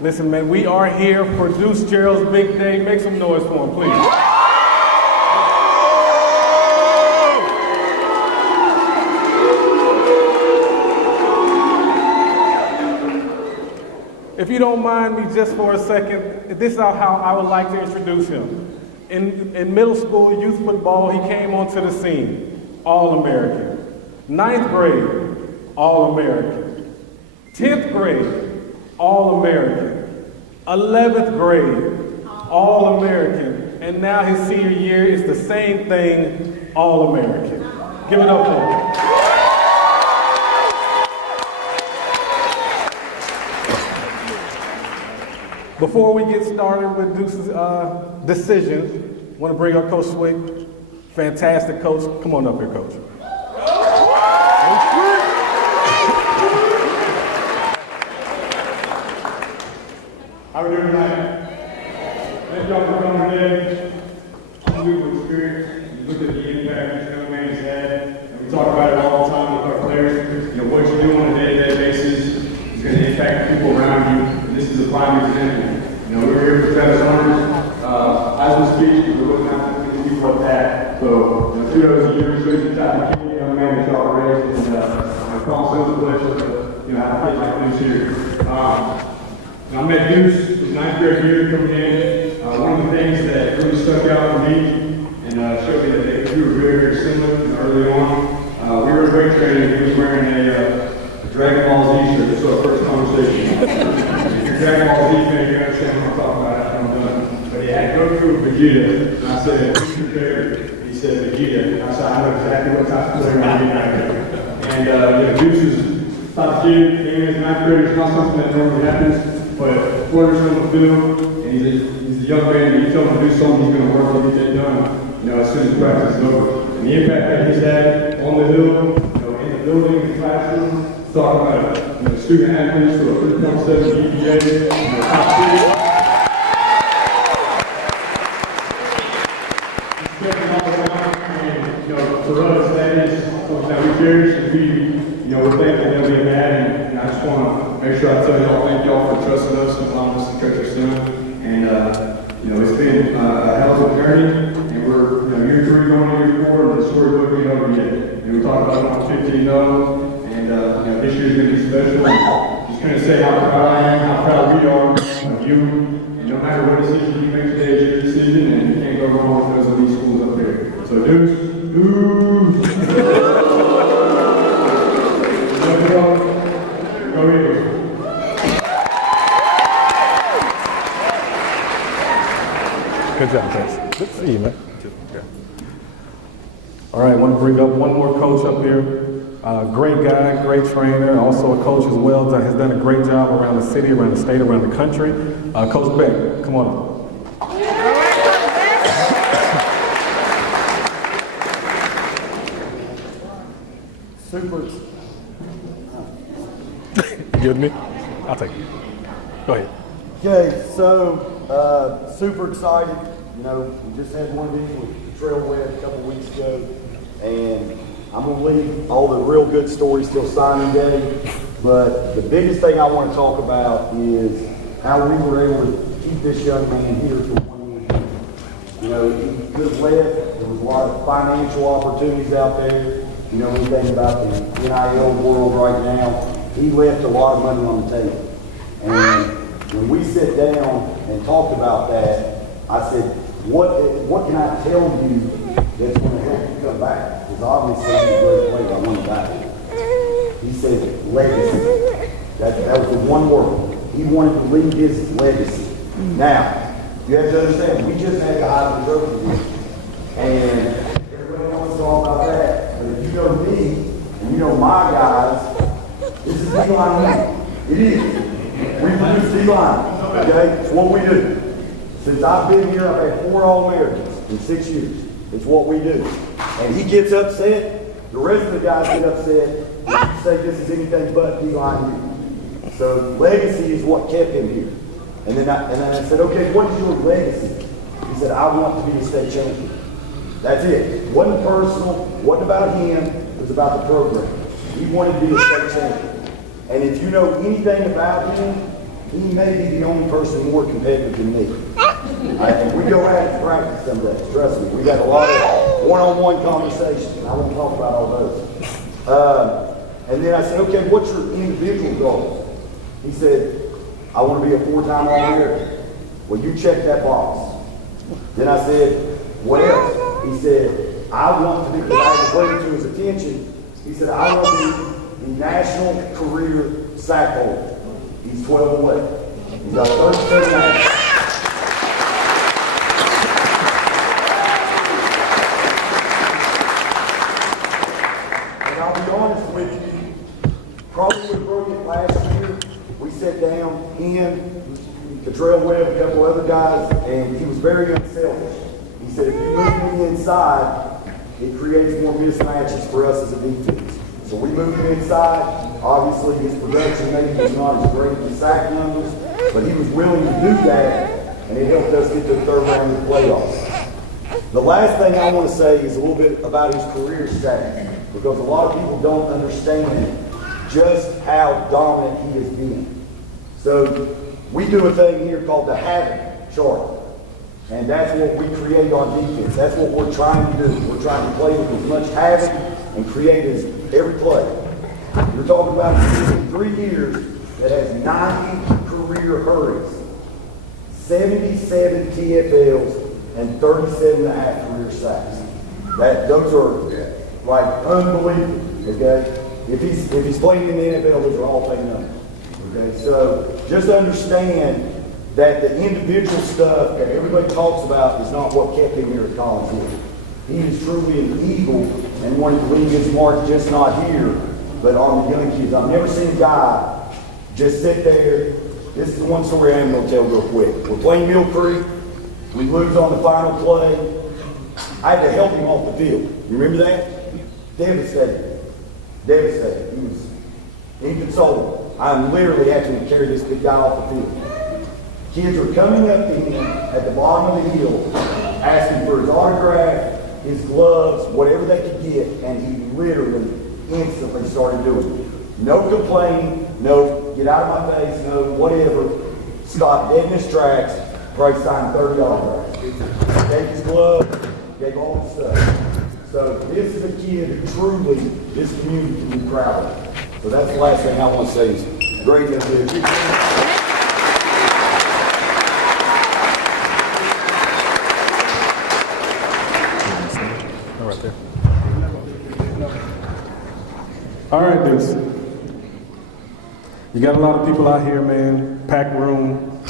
Listen, man, we are here for Deuce Geralds' big day. Make some noise for him, please. If you don't mind me just for a second, this is how I would like to introduce him. In middle school youth football, he came onto the scene, All-American. 9th grade, All-American. 10th grade, All-American. 11th grade, All-American. And now his senior year is the same thing, All-American. Give it up for him. Before we get started with Deuce's decision, I want to bring up Coach Swick. Fantastic coach. Come on up here, Coach. How we doing tonight? Thank y'all for coming today. I'm new to experience. You look at the impact this young man has had, and we talk about it all the time with our players. You know, what you do on a day-to-day basis is going to impact the people around you. And this is a prime example. You know, we're here for Travis Hunters. As we speak, we're looking at the people at that. So, you know, kudos to you, shows the type of kid, young man that y'all raised, and call so pleasure to, you know, have a kid like this here. I met Deuce his 9th grade year coming in. One of the things that really stuck out for me and showed me that we were very, very similar early on. We were in weight training. He was wearing a Dragon Ball Z shirt. This was our first conversation. If you're Dragon Ball Z fan, you understand what I'm talking about after I'm done. But he had Goku and Vegeta. And I said, who's your favorite? He said, Vegeta. And I said, I know exactly what type of player I'm getting out of here. And you know, Deuce is top kid. Being in his 9th grade is not something that normally happens. But Florida's on the field, and he's a young man, and you tell him to do something, he's going to work to get that done, you know, as soon as practice is over. And the impact that he's had on the hill, you know, in the building, in the classroom, talking about, you know, student athletes who are 3.7 GPA, you know, top tier. He's stepping all around, and, you know, for us, that is something that we cherish, and we, you know, we're thankful that we have had, and I just want to make sure I tell y'all, thank y'all for trusting us and allowing us to coach your son. And, you know, it's been a hell of a journey, and we're, you know, year 3 going to year 4, and the story book ain't over yet. And we talked about it on 15-0, and, you know, this year's going to be special. Just going to say how proud I am, how proud we are of you. And no matter what decision you make today, it's your decision, and you can't go wrong with those elite schools up there. So, Deuce. Go ahead. Good job, guys. Good to see you, man. Okay. All right, I want to bring up one more coach up here. Great guy, great trainer, also a coach as well. Has done a great job around the city, around the state, around the country. Coach Beck, come on up. Super. You good with me? I'll take it. Go ahead. Okay, so super excited. You know, we just had one of these with Trailhead a couple weeks ago, and I'm gonna leave all the real good stories till signing day. But the biggest thing I want to talk about is how we were able to keep this young man here for 1 year. You know, he could have left. There was a lot of financial opportunities out there. You know, we think about the NIL world right now. He left a lot of money on the table. And when we sit down and talked about that, I said, what can I tell you that's going to help you come back? Because obviously he's a great player. I want him back. He said, legacy. That was the one word. He wanted to leave his legacy. Now, you have to understand, we just had the Heisman Trophy here. And everybody wants to talk about that. But if you know me, and you know my guys, this is D-line league. It is. We produce D-line. Okay? It's what we do. Since I've been here, I've had 4 All-Americans in 6 years. It's what we do. And he gets upset. The rest of the guys get upset. You say this is anything but D-line league. So legacy is what kept him here. And then I said, okay, what is your legacy? He said, I want to be a state champion. That's it. It wasn't personal. It wasn't about him. It was about the program. He wanted to be a state champion. And if you know anything about him, he may be the only person more competitive than me. We go out and practice some days, trust me. We got a lot of one-on-one conversations, and I won't talk about all those. And then I said, okay, what's your individual goal? He said, I want to be a 4-time All-American. Well, you check that box. Then I said, what else? He said, I want to be, because I had to bring it to his attention. He said, I want to be the national career sack holder. He's 12 away. He's got 37 and I'll be honest with you, probably we broke it last year. We sat down, him, Trail Webb, a couple other guys, and he was very unselfish. He said, if you move me inside, it creates more mismatches for us as a defense. So we moved him inside. Obviously, his production maybe was not as great as sack numbers, but he was willing to do that, and it helped us get to the third round of the playoffs. The last thing I want to say is a little bit about his career stats, because a lot of people don't understand just how dominant he has been. So we do a thing here called the habit chart. And that's what we create on defense. That's what we're trying to do. We're trying to play with as much habit and create as every play. You're talking about a team in 3 years that has 90 career hurries, 77 TFLs, and 37 and a half career sacks. Those are like unbelievable. Okay, if he's playing in the NFL, those are all big numbers. Okay, so just understand that the individual stuff that everybody talks about is not what kept him here at College Hill. He is truly an eagle and one to leave his mark just not here, but on the young kids. I've never seen a guy just sit there. This is the one story I'm going to tell real quick. We're playing Mill Creek. We lose on the final play. I had to help him off the field. You remember that? Devastated. Devastated. He was inconsolable. I'm literally having to carry this big guy off the field. Kids were coming up to him at the bottom of the hill, asking for his autograph, his gloves, whatever they could get, and he literally instantly started doing it. No complaining, no get out of my face, no whatever. Stopped dead in his tracks, probably signed 30 autographs. Gave his gloves, gave all the stuff. So this is a kid who truly, this community can be proud of. So that's the last thing I want to say is great individual. Right there. All right, Deuce. You got a lot of people out here, man. Packed room.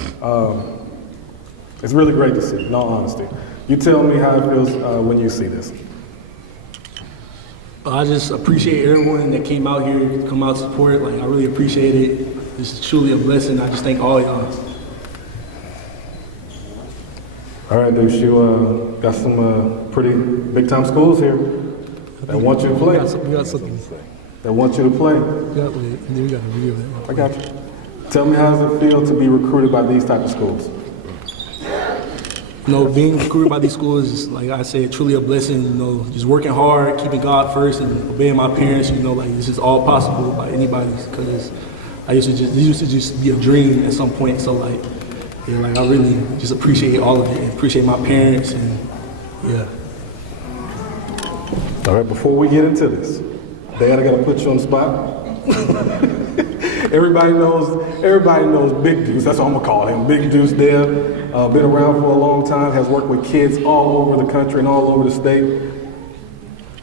It's really great to see, in all honesty. You tell me how it feels when you see this. I just appreciate everyone that came out here to come out to support. Like, I really appreciate it. It's truly a blessing. I just thank all y'all. All right, Deuce, you got some pretty big-time schools here that want you to play. We got something. That want you to play. And then we got a video of that. I got you. Tell me, how does it feel to be recruited by these type of schools? You know, being recruited by these schools is, like I said, truly a blessing. You know, just working hard, keeping God first, and obeying my parents. You know, like, this is all possible by anybody, because this used to just be a dream at some point. So, like, yeah, like, I really just appreciate all of it, and appreciate my parents, and yeah. All right, before we get into this, Dad, I gotta put you on the spot. Everybody knows Big Deuce. That's what I'm gonna call him, Big Deuce Dad. Been around for a long time, has worked with kids all over the country and all over the state.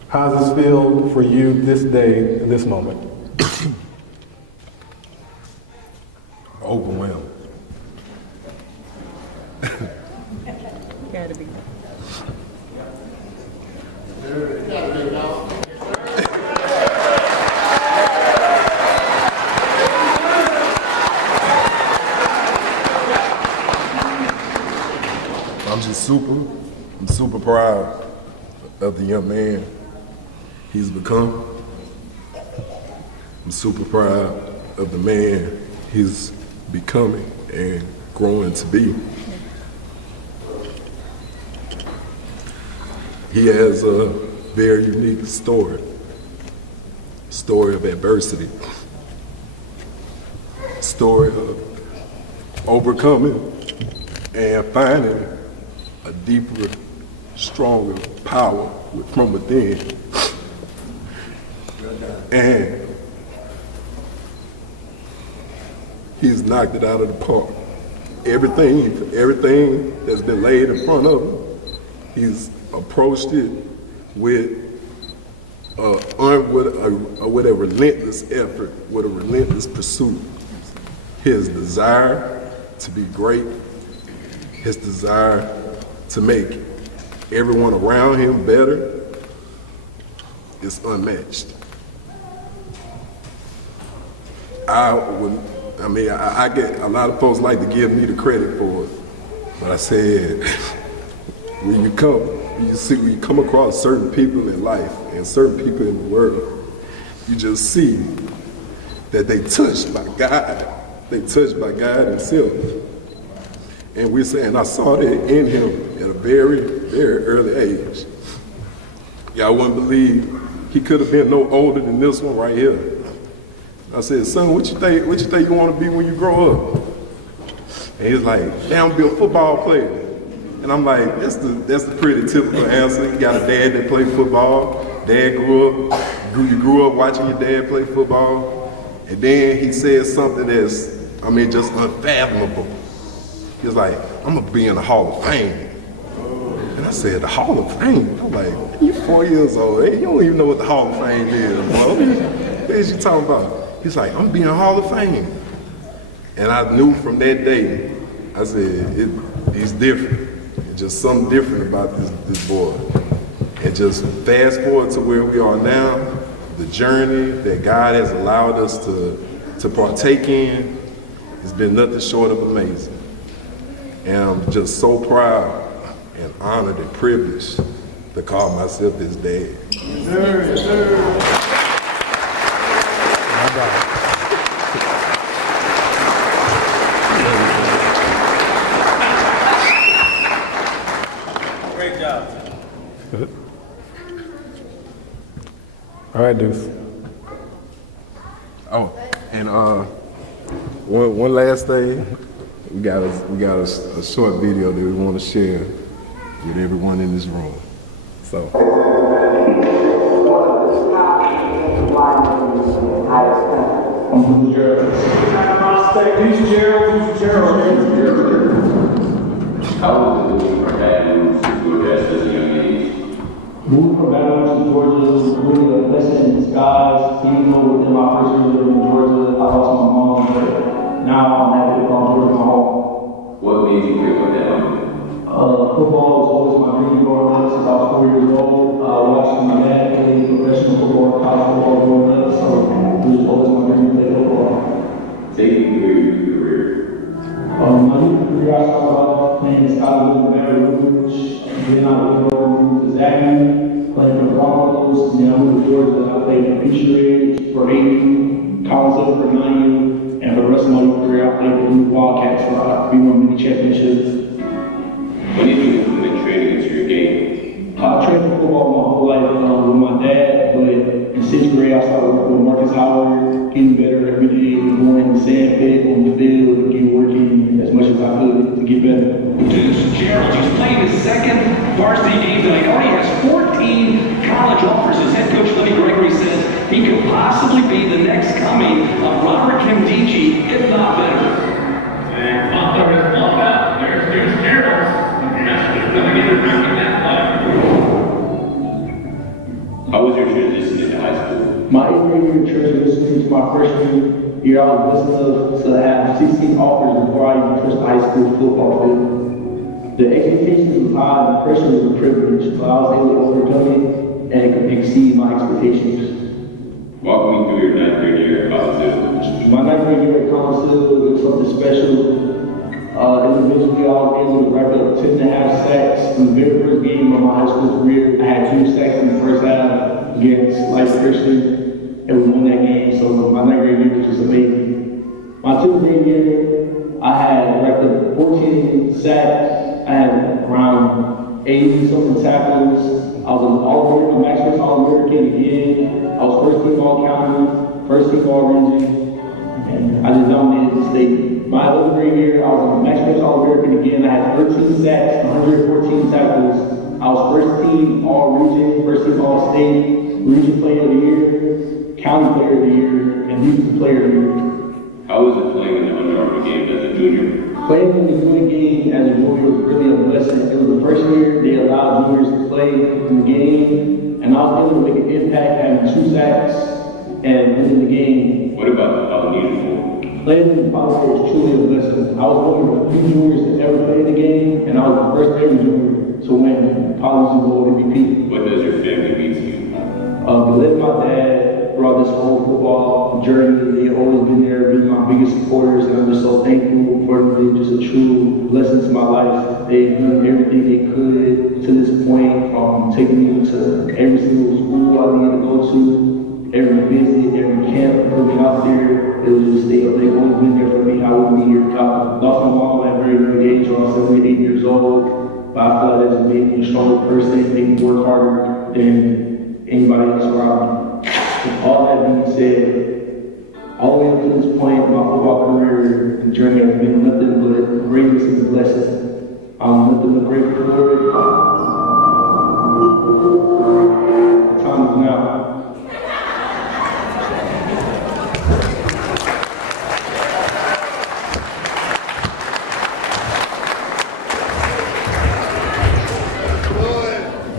How does this feel for you this day, in this moment? Overwhelmed. Gotta be. I'm super proud of the young man he's become. I'm super proud of the man he's becoming and growing to be. He has a very unique story of adversity, story of overcoming and finding a deeper, stronger power from within. And he's knocked it out of the park. Everything that's been laid in front of him, he's approached it with a relentless effort, with a relentless pursuit. His desire to be great, his desire to make everyone around him better is unmatched. I get a lot of folks like to give me the credit for it, but I said, when you come across certain people in life and certain people in the world, you just see that they touched by God. They touched by God himself. And we're saying, I saw that in him at a very, very early age. Y'all wouldn't believe he could have been no older than this one right here. I said, son, what you think you want to be when you grow up? And he's like, damn, be a football player. And I'm like, that's the pretty typical answer. You got a dad that played football. You grew up watching your dad play football. And then he said something that's, just unfathomable. He was like, I'm gonna be in the Hall of Fame. And I said, the Hall of Fame? I'm like, you 4 years old. Hey, you don't even know what the Hall of Fame is, bro. What is you talking about? He's like, I'm being in the Hall of Fame. And I knew from that day, I said, he's different. It's just something different about this boy. And just fast forward to where we are now, the journey that God has allowed us to partake in has been nothing short of amazing. And I'm just so proud and honored and privileged to call myself his dad. Yes, sir. Yes, sir. Great job. All right, Deuce. Oh, and one last thing, we got a short video that we want to share with everyone in this room. So. Deuce Geralds. How was it for Daverin to address as a young age? Moving from Baton Rouge to Georgia was really a blessing in disguise. Even though within my first year living in Georgia, I lost my mom, but now I'm happy to call Georgia my home. What made you pick up that moment? Football was always my dream growing up since I was 4 years old. Watching my dad play professional football, college football growing up, so it was always my dream to play football. Take me through your career. My youth career, I started off playing in Scotland with Daverin Deuce Geralds, then I moved over to Zachary, playing for the Broncos, and then I moved to Georgia. I played for Peachtree for 8 years, College for 9 years, and for the rest of my youth career, I played for the Wildcats for 3 more mini championships. When did you implement training into your game? I trained for football my whole life with my dad, but in 6th grade I started working with Marcus Howard, getting better every day, going in the sand pit, on the field, and working as much as I could to get better. Deuce Geralds, he's playing his second varsity game tonight. He already has 14 college offers. His head coach, Lenny Gregory, says he could possibly be the next coming of Robert Kimdichie, if not better. And there's Deuce Geralds. Coming in and bringing that play. How was your transition into high school? My 8th grade year transitioning to my freshman year, I was blessed enough to have 16 offers before I even touched the high school football field. The expectations was high and the pressure was a privilege, but I was able to overcome it and exceed my expectations. Walk me through your 9th grade year at College. My 9th grade year at College was something special. Individually, I was able to rack up 10.5 sacks in the very first game of my high school career. I had 2 sacks in the first half against Life Christian, and we won that game. So my 9th grade year was just amazing. My 10th grade year, I had racked up 14 sacks. I had around 80-something tackles. I was an All-American, Maxwell All-American again. I was first team All-County, first team All-Region, and I just dominated the State. My 11th grade year, I was in the National All-American again. I had 13 sacks, 114 tackles. I was first team All-Region, first team All-State, Region Player of the Year, County Player of the Year, and Region Player of the Year. How was it playing in the Under Armour game as a junior? Playing in the junior game as a junior was really a blessing. It was the first year they allowed juniors to play in the game, and I was able to make an impact having 2 sacks and winning the game. What about the Polynesian? Playing in the Power was truly a blessing. I was one of the few juniors to ever play the game, and I was the first ever junior to win Polynesian Bowl MVP. What does your family mean to you? My dad brought this whole football journey. They've always been there, been my biggest supporters, and I'm just so thankful for them. They're just a true blessing to my life. They've done everything they could to this point, from taking me to every single school I needed to go to, every visit, every camp, put me out there. It was just, they've always been there for me. I wouldn't be here. I lost my mom at a very young age, around 7 or 8 years old. But I feel like that's made me a stronger person, made me work harder than anybody else around me. With all that being said, all the way up to this point in my football career, the journey has been nothing but greatness and a blessing. I'm nothing but grateful for it. The time is now.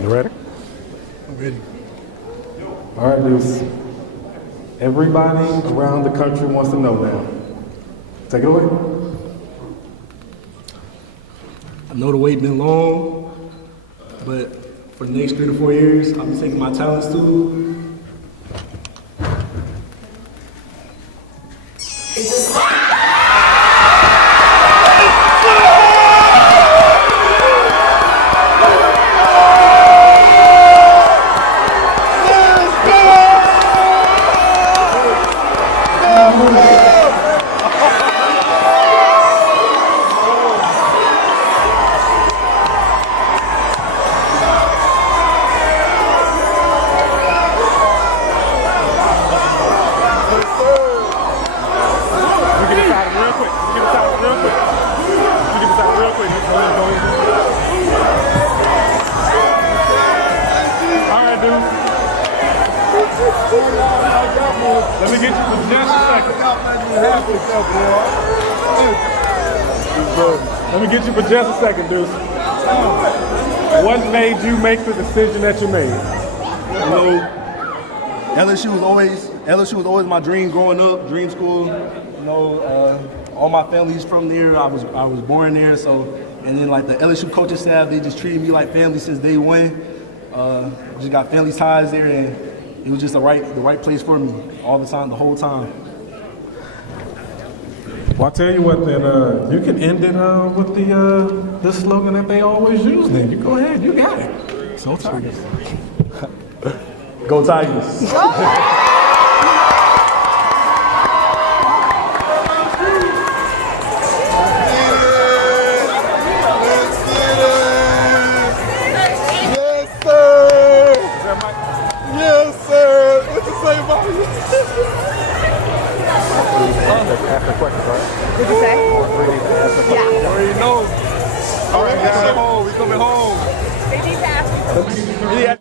You ready? I'm ready. All right, Deuce. Everybody around the country wants to know now. Take it away. I know the wait been long, but for the next 3 to 4 years, I'll be taking my talents to. Let me get you for just a second. Let me get you for just a second, Deuce. What made you make the decision that you made? You know, LSU was always my dream growing up, dream school. You know, all my family's from there. I was born there, so, and then like the LSU coaching staff, they just treated me like family since day one. Just got family ties there, and it was just the right place for me all the time, the whole time. Well, I'll tell you what, then you can end it with the slogan that they always use. Then you go ahead, you got it. So Tigers. Go Tigers. After questions, right? Did you say? Yeah. Already know. All right, guys. We coming home. They need to ask. Yeah.